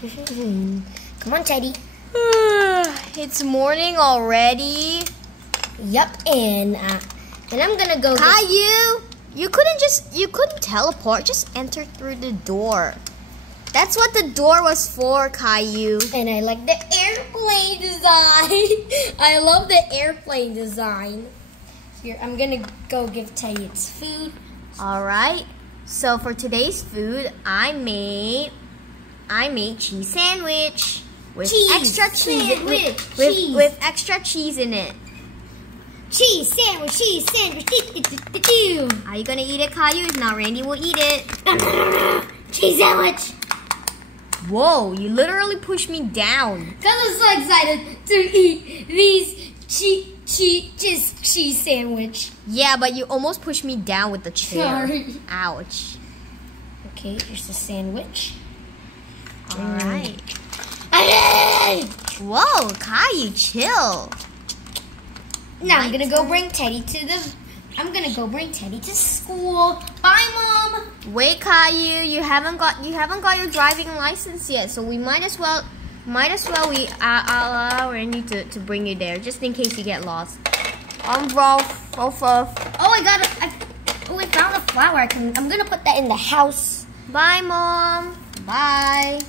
Come on, Teddy. It's morning already. Yup, and I'm gonna go. Caillou, you couldn't teleport. Just enter through the door. That's what the door was for, Caillou. And I like the airplane design. I love the airplane design. Here, I'm gonna go give Teddy its food. All right. So for today's food, I made cheese sandwich with extra cheese with extra cheese in it. Cheese sandwich, cheese sandwich. Are you gonna eat it, Caillou? If not, Randy will eat it. Cheese sandwich. Whoa, you literally pushed me down. Cause I'm so excited to eat these cheese sandwich. Yeah, but you almost pushed me down with the chair. Sorry. Ouch. Okay, here's the sandwich. All right. Mm. Whoa, Caillou, chill. Now I'm gonna go bring Teddy to school. Bye, Mom. Wait, Caillou, you haven't got your driving license yet, so we might as well we allow Randy to bring you there, just in case you get lost. Rolf. Oh, I found a flower. I'm gonna put that in the house. Bye, Mom. Bye.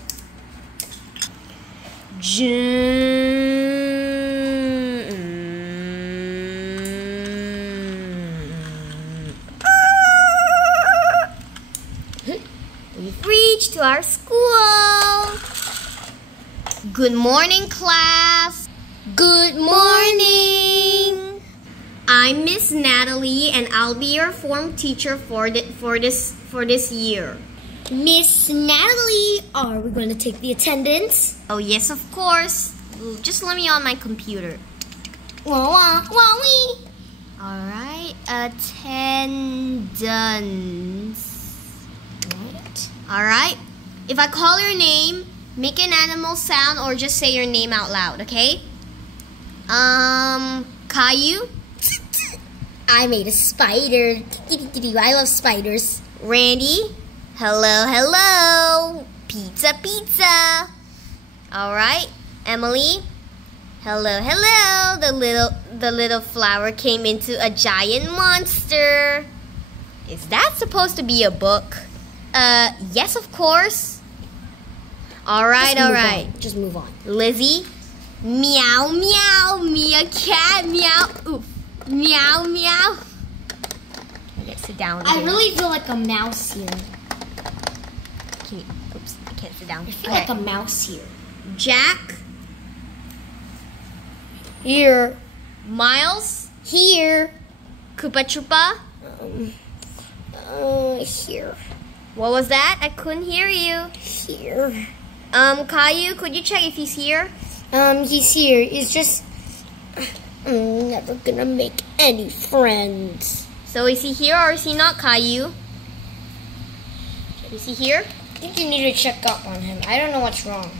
We've reached to our school. Good morning, class. Good morning. I'm Miss Natalie, and I'll be your form teacher for this year. Miss Natalie, are we going to take the attendance? Oh yes, of course. Just let me on my computer. Wah, wee. All right, attendance. Right. All right. If I call your name, make an animal sound or just say your name out loud, okay? Caillou? I made a spider. I love spiders. Randy? Hello. Pizza. All right. Emily? Hello. The little flower came into a giant monster. Is that supposed to be a book? Yes, of course. All right. Just move on. Lizzie? Meow. Meerkat. Meow. Oof. Meow. Okay, sit down. I really feel like a mouse here. Oops, I can't sit down. I feel like a mouse here. Jack? Here. Miles? Here. Koopa Troopa? Here. What was that? I couldn't hear you. Here. Caillou, could you check if he's here? He's here. It's just I'm never gonna make any friends. So is he here or is he not, Caillou? Is he here? I think you need to check up on him. I don't know what's wrong.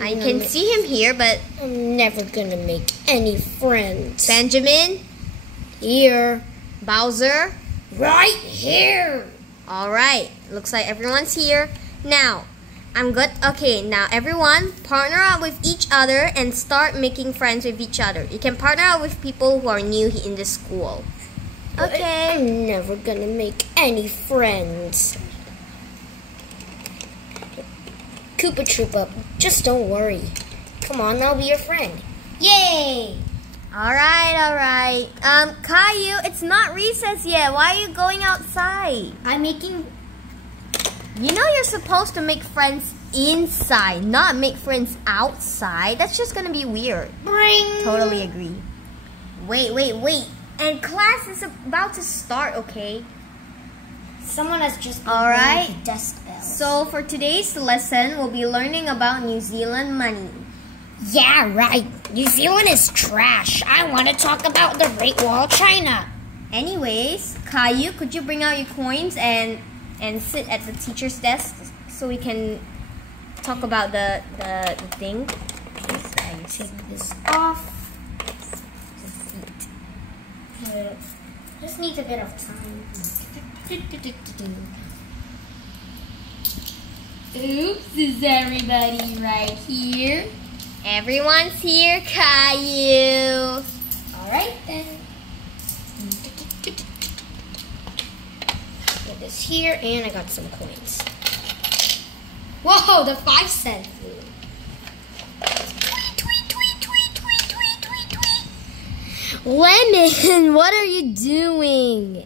I can see him here, but I'm never gonna make any friends. Benjamin? Here. Bowser? Right here. All right. Looks like everyone's here. Now, I'm good. Okay, now everyone partner up with each other and start making friends with each other. You can partner up with people who are new in the school. Okay. I'm never gonna make any friends. Koopa Troopa, just don't worry. Come on, I'll be your friend. Yay! All right. Caillou, it's not recess yet. Why are you going outside? I'm making... You know you're supposed to make friends inside, not make friends outside. That's just gonna be weird. Bring. Totally agree. Wait. And class is about to start, okay? Someone has just... All right. Desk bell. So for today's lesson, we'll be learning about New Zealand money. Yeah, right. New Zealand is trash. I want to talk about the Great Wall of China. Anyways, Caillou, could you bring out your coins and sit at the teacher's desk so we can talk about the thing? Take this off. Just need a bit of time. Oops, is everybody right here? Everyone's here, Caillou. Alright then. Put this here, and I got some coins. Whoa, the 5-cent flew. Lemon, what are you doing?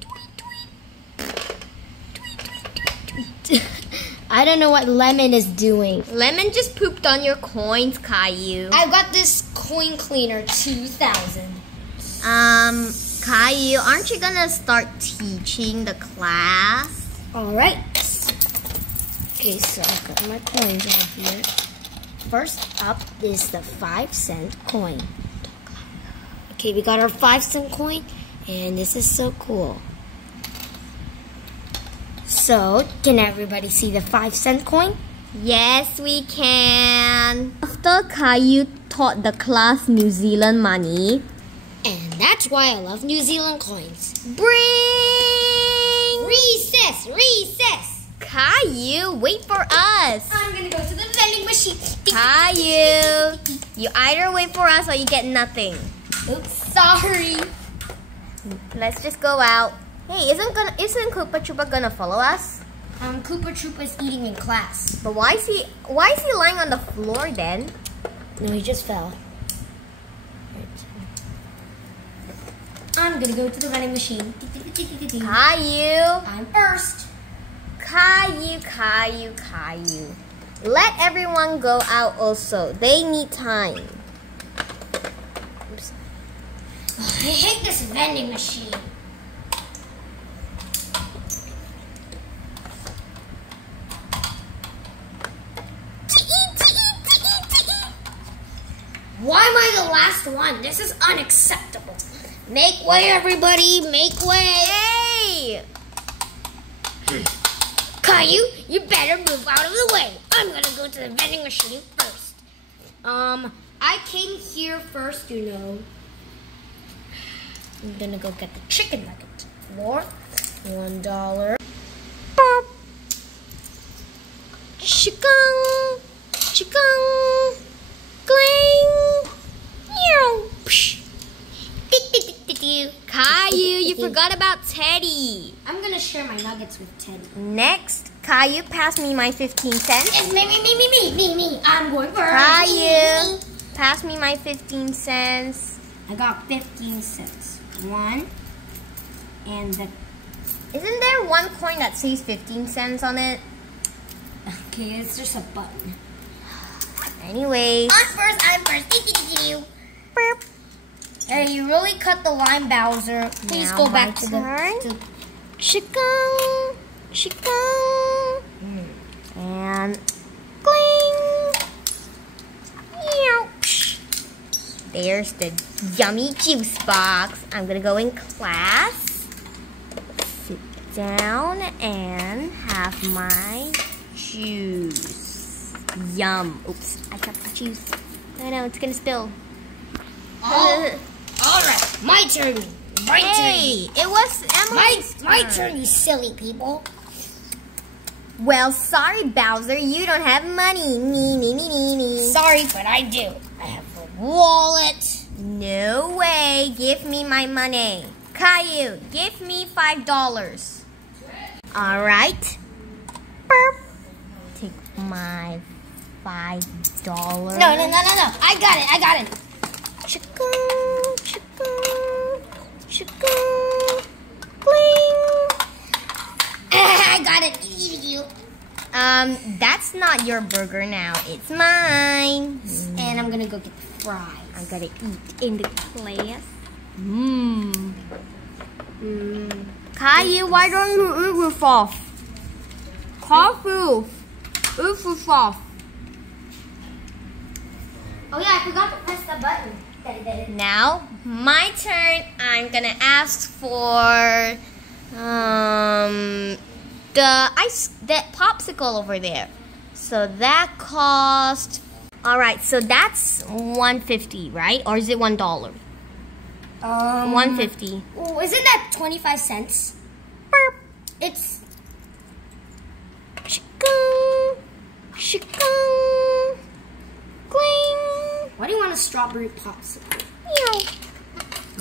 I don't know what Lemon is doing. Lemon just pooped on your coins, Caillou. I got this coin cleaner 2000. Caillou, aren't you gonna start teaching the class? Alright. Okay, so I got my coins over here. First up is the 5-cent coin. Okay, we got our 5-cent coin, and this is so cool. So, can everybody see the 5-cent coin? Yes, we can. After Caillou taught the class New Zealand money, And that's why I love New Zealand coins. bring Recess! Recess! Caillou, wait for us. I'm gonna go to the vending machine. Caillou, you either wait for us or you get nothing. Oops, sorry. Let's just go out. Hey, isn't Koopa Troopa gonna follow us? Koopa Troopa's eating in class. But why is he lying on the floor then? No, he just fell. I'm gonna go to the vending machine. Caillou, I'm first. Caillou. Let everyone go out also. They need time. Oops. I hate this vending machine. Why am I the last one? This is unacceptable. Make way, everybody. Make way. Hey! Caillou, you better move out of the way. I'm gonna go to the vending machine first. I came here first, you know. I'm gonna go get the chicken nugget for $1. Chicken, cling, meow. Caillou, you forgot about Teddy. I'm gonna share my nuggets with Teddy. Next, Caillou, pass me my 15 cents. It's me. I'm going first. Caillou, pass me my 15 cents. I got 15 cents. One. And the... Isn't there one coin that says 15 cents on it? Okay, it's just a button. Anyways. I'm first. Burp. Hey, you really cut the line, Bowser. Please Now go my back to turn. the... Chicken. And cling. Meow. There's the yummy juice box. I'm gonna go in class, sit down, and have my juice. Yum. Oops, I got the juice. I know, it's gonna spill. Oh, all right, my turn. My Hey, turn. it was Emily's My turn, you silly people. Well, sorry, Bowser, you don't have money. Me. Sorry, but I do. I have a wallet. No way. Give me my money. Caillou, give me $5. All right. Burp. Take my $5. No. I got it. Chicken. Cling. I got it. That's not your burger now. It's mine. And I'm gonna go get the fries. I'm gonna eat in the class. Caillou, why don't you eat with us? Caillou, eat with us. Oh yeah, I forgot to press the button. Now, my turn. I'm gonna ask for that popsicle over there. So that cost. All right, so that's $1.50, right? Or is it $1? $1.50. Oh, isn't that 25 cents? Burp. It's Chicken. Chicken. Cling. Why do you want a strawberry popsicle? Meow.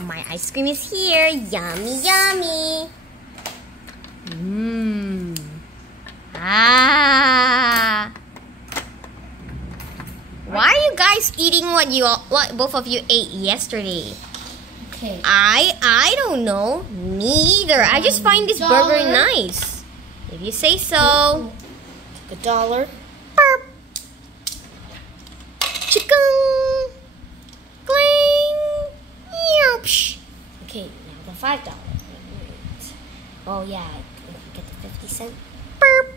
My ice cream is here. Yummy, yummy. Mmm. Ah. Why are you guys eating what both of you ate yesterday? Okay. I don't know. Me either. I just find this burger nice. If you say so. $1. Burp. Chicken. Cling. Meow. Psh. Okay, now the $5. Oh yeah, if you get the 50-cent. Burp.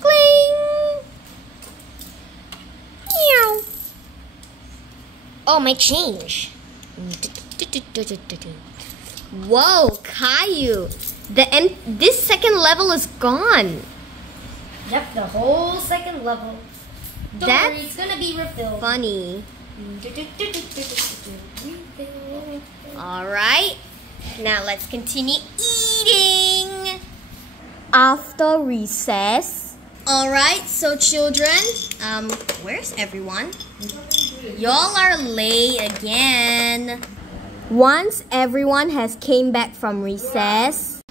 Cling. Meow. Oh, my change. Whoa, Caillou. This second level is gone. Yep, the whole second level. Don't That's worry, it's gonna be refilled. funny. Alright. Now let's continue eating. After recess. Alright, so children, where's everyone? Y'all are late again. Once everyone has came back from recess.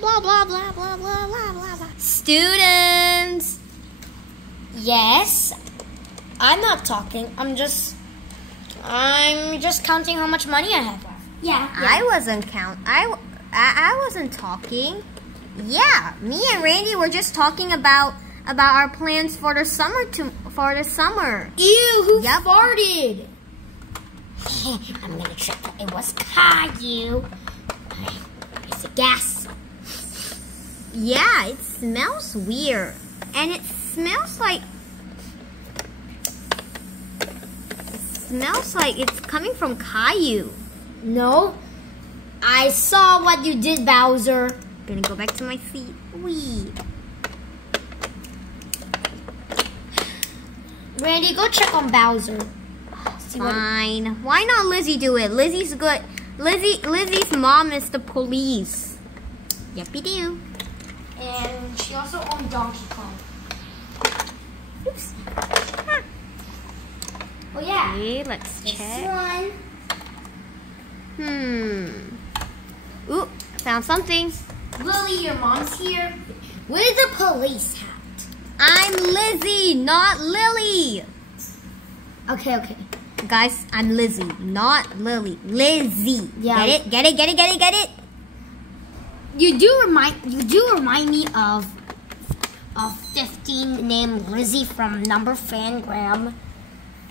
Blah, blah, blah, blah, blah, blah, blah, blah. Students. Yes, I'm not talking. I'm just counting how much money I have left. Yeah. I wasn't I wasn't talking. Yeah, me and Randy were just talking about our plans for the summer Ew, who Yep. farted? I'm gonna check that it was Caillou. It's the gas. Yeah, it smells weird. And it smells like it's coming from Caillou. No, I saw what you did, Bowser. Gonna go back to my seat. Wee. Randy, go check on Bowser. See what Fine. Why not Lizzie do it? Lizzie's good. Lizzie's mom is the police. Yuppie doo. and she also owned Donkey Kong. Oops. Oh yeah. Okay, let's This check. one. Ooh, found something. Lily, your mom's here. Where's the police hat? I'm Lizzie, not Lily. Okay. Guys, I'm Lizzie, not Lily. Lizzie. Yeah. Get it? You do remind me of a 15 named Lizzie from Number Fangram.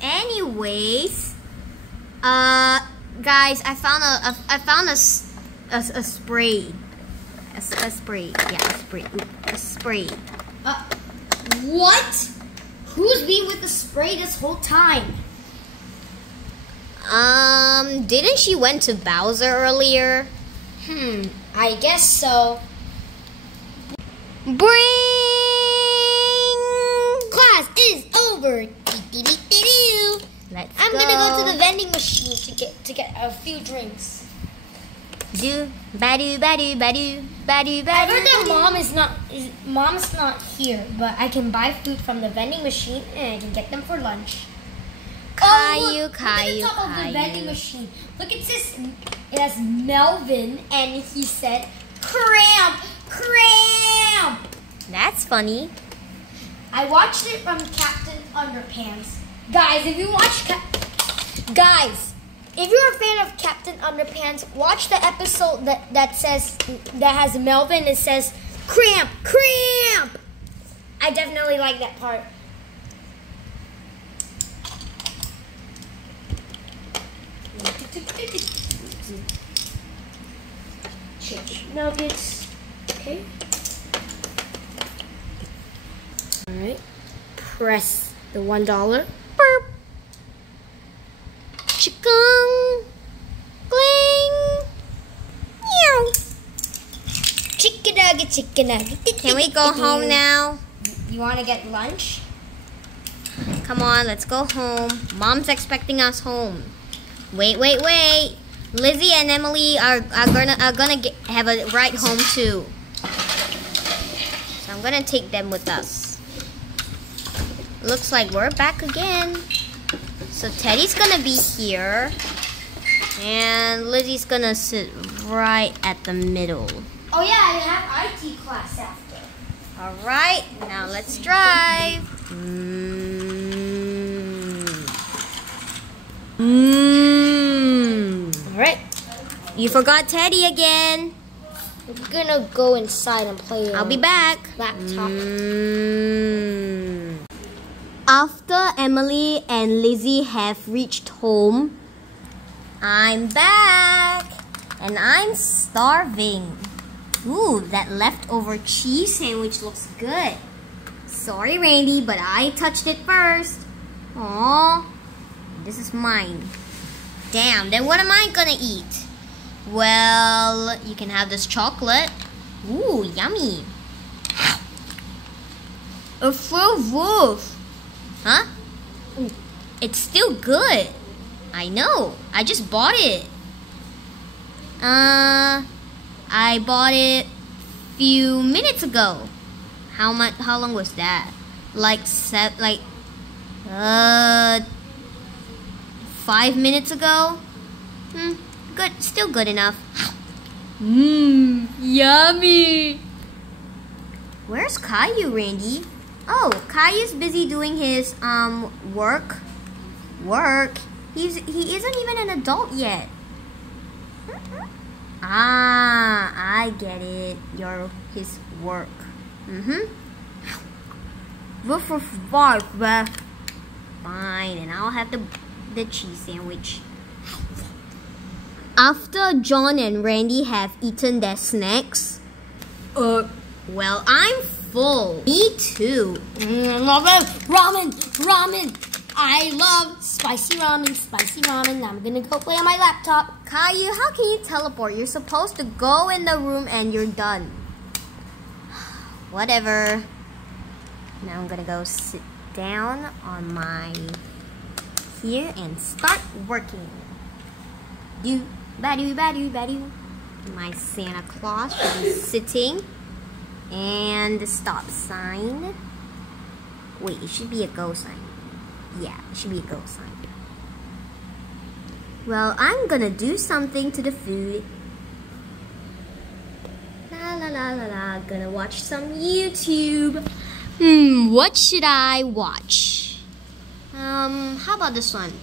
Anyways, guys, I found a spray. A spray. Yeah, a spray. Ooh, a spray. What? Who's been with the spray this whole time? Didn't she went to Bowser earlier? I guess so. Bring! Class is over. Let's I'm go. gonna go to the vending machine to get a few drinks. Do badu badu badu badu badu. I heard that mom's not here, but I can buy food from the vending machine and I can get them for lunch. Caillou, Look at the top of the vending machine. Look, it has Melvin, and he said, "Cramp." That's funny. I watched it from Captain Underpants. Guys, if you're a fan of Captain Underpants, watch the episode that has Melvin. It says cramp. I definitely like that part. Nuggets. Okay. All right. Press the $1. Burp. Chicken. Gling. Meow. Chicken nugget. Can we go home now? You want to get lunch? Come on, let's go home. Mom's expecting us home. Wait. Lizzie and Emily are gonna have a ride home too. So I'm gonna take them with us. Looks like we're back again. So Teddy's gonna be here. And Lizzie's gonna sit right at the middle. Oh yeah, I have IT class after. Alright, now let's drive. Alright. You forgot Teddy again. We're gonna go inside and play. I'll be back. Laptop. After Emily and Lizzie have reached home, I'm back. And I'm starving. Ooh, that leftover cheese sandwich looks good. Sorry, Randy, but I touched it first. Aww. This is mine. Damn, then what am I gonna eat? Well, you can have this chocolate. Ooh, yummy. A full wolf. Huh? It's still good. I know. I just bought it. I bought it few minutes ago. How long was that? Like 5 minutes ago? Good, still good enough. Yummy. Where's Caillou, Randy? Oh, Caillou's busy doing his work. He isn't even an adult yet. Ah, I get it. His work. Fine, and I'll have the cheese sandwich. After John and Randy have eaten their snacks, well, I'm full. Me too. Ramen. I love spicy ramen. I'm gonna go play on my laptop. Caillou, how can you teleport? You're supposed to go in the room and you're done. Whatever. Now I'm gonna go sit down on my here and start working. Badu. My Santa Claus should be sitting. And the stop sign. Wait, it should be a go sign. Yeah, it should be a go sign. Well, I'm gonna do something to the food. La. Gonna watch some YouTube. What should I watch? How about this one?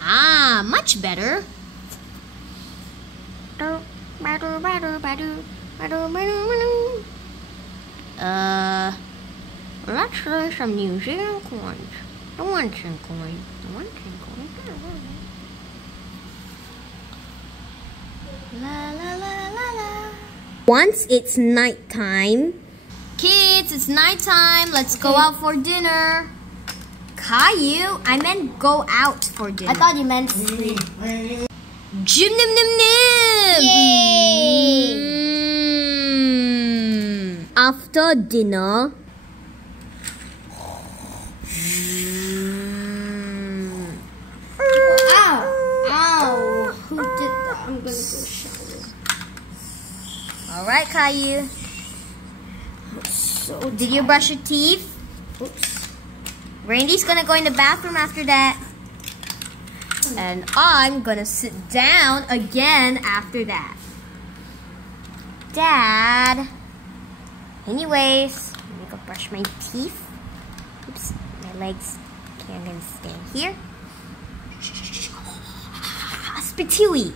Ah, much better. Let's try some New Zealand coins. The 1 cent coin. La. Once it's nighttime. Kids, it's nighttime. Let's go out for dinner. Caillou, I meant go out for dinner. I thought you meant sleep. Jim nim. Yay! After dinner. Ow! Who did that? I'm gonna go shower. Alright, Caillou. So did you brush your teeth? Oops. Randy's gonna go in the bathroom after that. And I'm gonna sit down again after that. Dad. Anyways, let me go brush my teeth. Oops, my legs. Okay, I'm gonna stay here. Spitooey.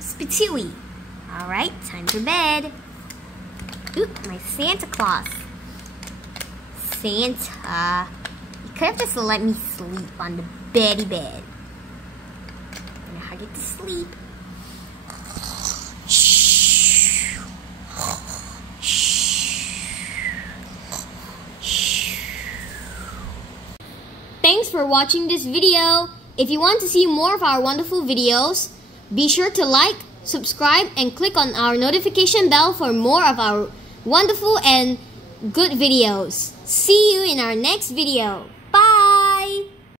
Spitooey. Alright, time for bed. Oop, my Santa Claus. Santa. You could have just let me sleep on the bed. I'm gonna hug it to sleep. Thanks for watching this video. If you want to see more of our wonderful videos, be sure to like, subscribe, and click on our notification bell for more of our wonderful and good videos. See you in our next video.